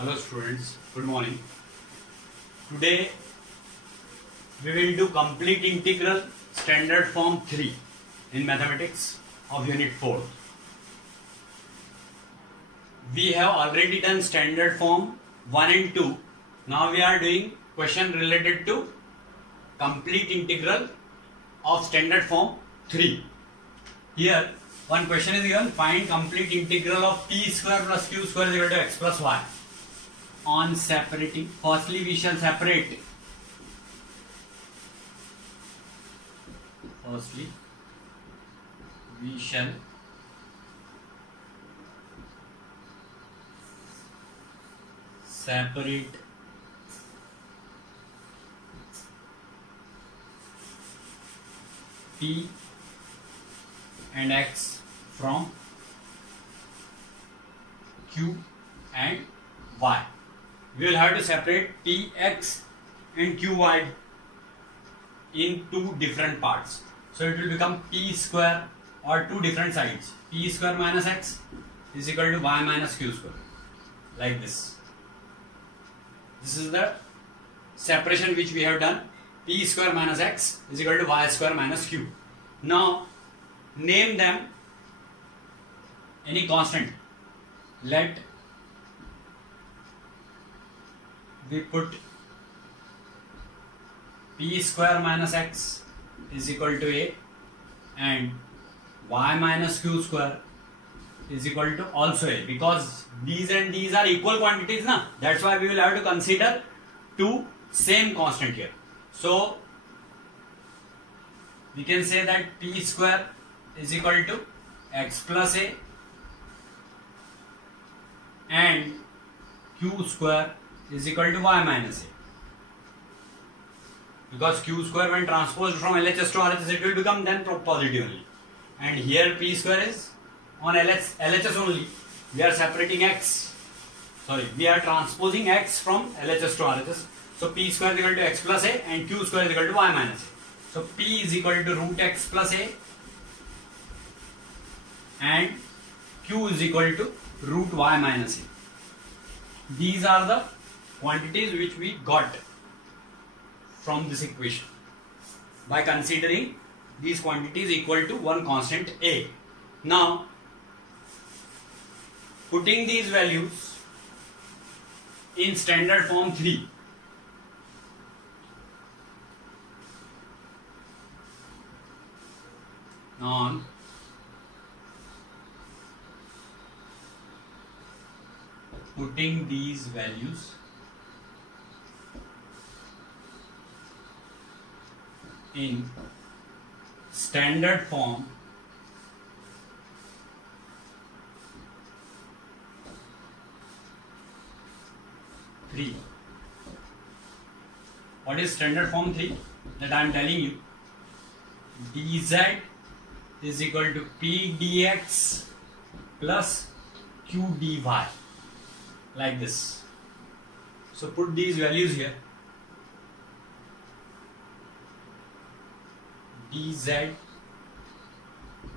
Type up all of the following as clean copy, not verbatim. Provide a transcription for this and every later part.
Hello students, good morning. Today we will do complete integral standard form 3 in mathematics of unit 4. We have already done standard form 1 and 2. Now we are doing question related to complete integral of standard form 3. Here one question is given: find complete integral of p square plus q square is equal to x plus y. On separating, firstly we shall separate. P and x from q and y. We will have to separate px and qy in two different parts. So it will become p square, or two different sides. P square minus x is equal to y minus q square. Like this. This is the separation which we have done. P square minus x is equal to y square minus q. Now name them any constant. Let we put p square minus x is equal to a and y minus q square is equal to also a, because these and these are equal quantities na. That's why we will have to consider two same constant here. So we can say that p square is equal to x plus a and q square is equal to y minus a. Because q square when transposed from LHS to RHS it will become then positive only. And here p square is on LHS only. We are separating x. We are transposing x from LHS to RHS. So p square is equal to x plus a and q square is equal to y minus a. So p is equal to root x plus a and q is equal to root y minus a. These are the quantities which we got from this equation by considering these quantities equal to one constant a. Now putting these values in standard form 3, on putting these values in standard form 3. What is standard form 3? That I am telling you. dz is equal to p dx plus q dy, like this. So put these values here. dz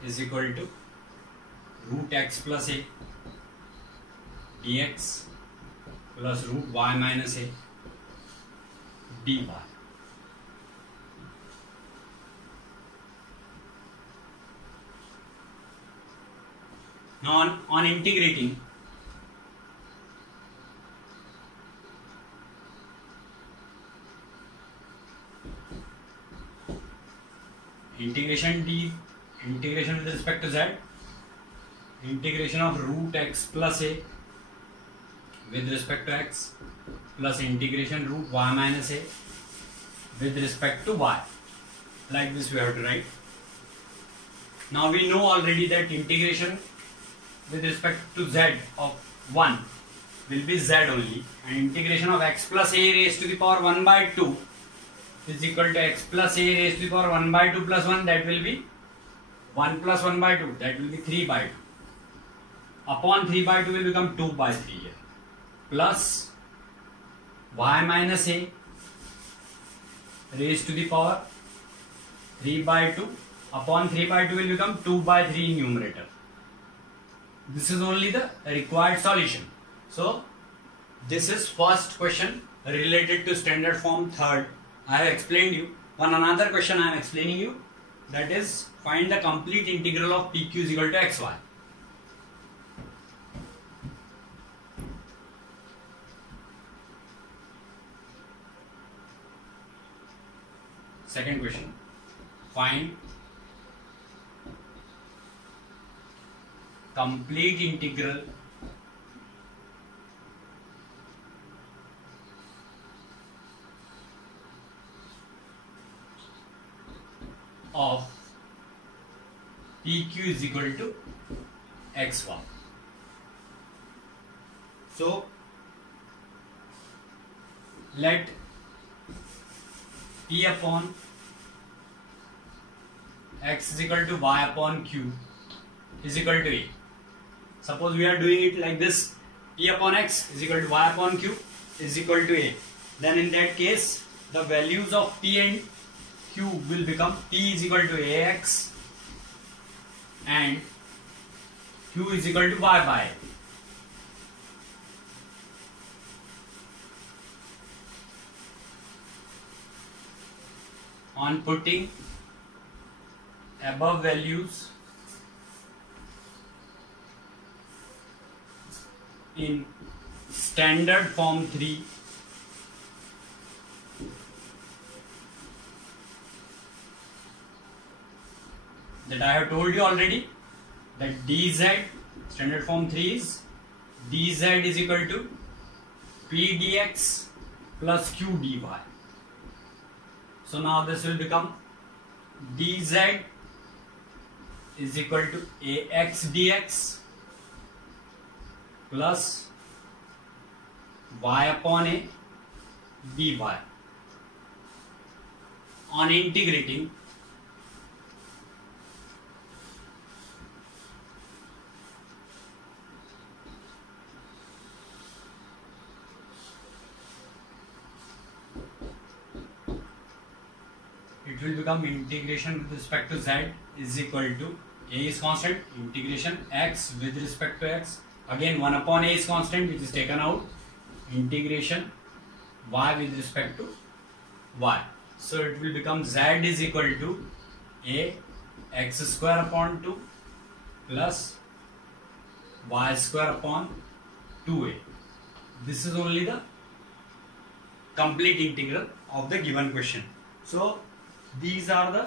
is equal to root x plus a dx plus root y minus a dy. Now on integrating, integration with respect to z, integration of root x plus a with respect to x plus integration root y minus a with respect to y. Like this we have to write. Now we know already that integration with respect to z of 1 will be z only, and integration of x plus a raised to the power 1 by 2 is equal to x plus a raised to the power 1 by 2 plus 1, that will be 1 plus 1 by 2, that will be 3 by 2. Upon 3 by 2 will become 2 by 3 here, plus y minus a raised to the power 3 by 2 upon 3 by 2 will become 2 by 3 in numerator. This is only the required solution. So This is first question related to standard form third. I have explained you. One another question I am explaining you, that is find the complete integral of PQ is equal to xy. Second question, find complete integral of PQ is equal to xy. So let P upon x is equal to y upon q is equal to a. Suppose we are doing it like this, P upon x is equal to y upon q is equal to a. Then in that case, the values of P and Q will become P is equal to ax and Q is equal to y by a. On putting above values in standard form 3, that I have told you already, that dz, standard form 3 is dz is equal to p dx plus q dy. So now this will become dz is equal to ax dx plus y upon a dy. On integrating, it will become integration with respect to z is equal to a is constant, integration x with respect to x, again 1 upon a is constant which is taken out, integration y with respect to y. So it will become z is equal to a x square upon 2 plus y square upon 2a. This is only the complete integral of the given question. So these are the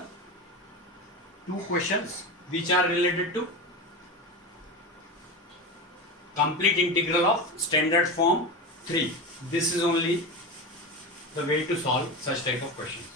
two questions which are related to complete integral of standard form 3. This is only the way to solve such type of questions.